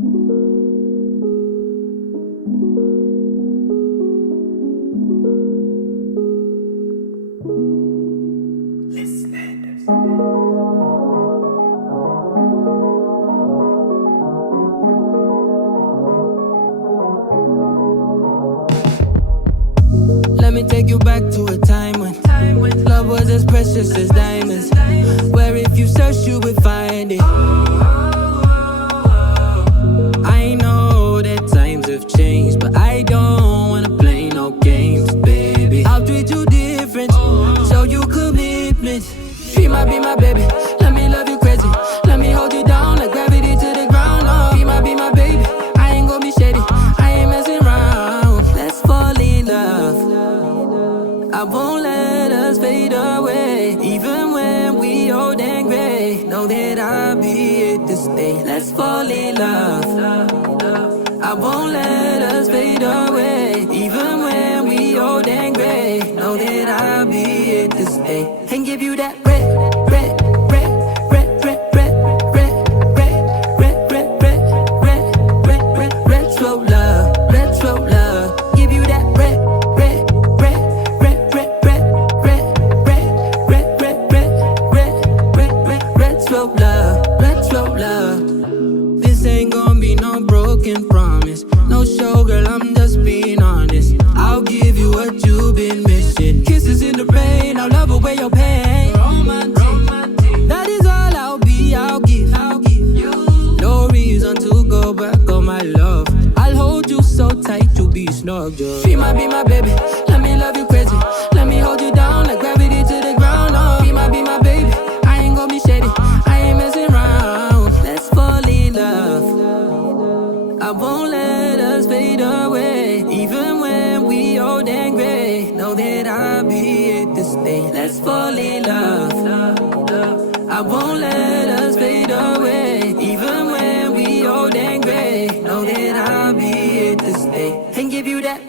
Let me take you back to a time when love was as precious as diamonds, where if you search you would find it. I know that times have changed, but I don't wanna play no games, baby. I'll treat you different, show you commitment. She might be my baby, let me love you crazy. Let me hold you down like gravity to the ground. Oh, be my baby, I ain't gonna be shady, I ain't messing around. Let's fall in love, I won't let us fade away. Even when we old and gray, know that I'll be here to stay. Let's fall in love, I won't let us fade away. Even when we old and gray, know that I'll be here to stay. And give you that red, red, red, red, red, red, red, red, red, red, red, red, red, red, retro love, retro love. Give you that red, red, red, red, red, red, red, red, red, red, red, red, red, red, retro love, retro love. This ain't gonna be no broken promise, no show, girl, I'm just being honest. I'll give you what you've been missing. Kisses in the rain, I'll love away your pain. Romantic, that is all I'll be, I'll give you. No reason to go back on my love. I'll hold you so tight, you'll be snug, yeah. She might be my baby, let me love you crazy. Let me hold you down like gravity to the ground. Oh, be my baby, I ain't gonna be shady, I ain't messing around. Let's fall in love, I won't let us fade away. Even when we old and gray, know that I'll be here to stay. Let's fall in love, I won't let us fade away. Even when we old and gray, know that I'll be here to stay. And give you that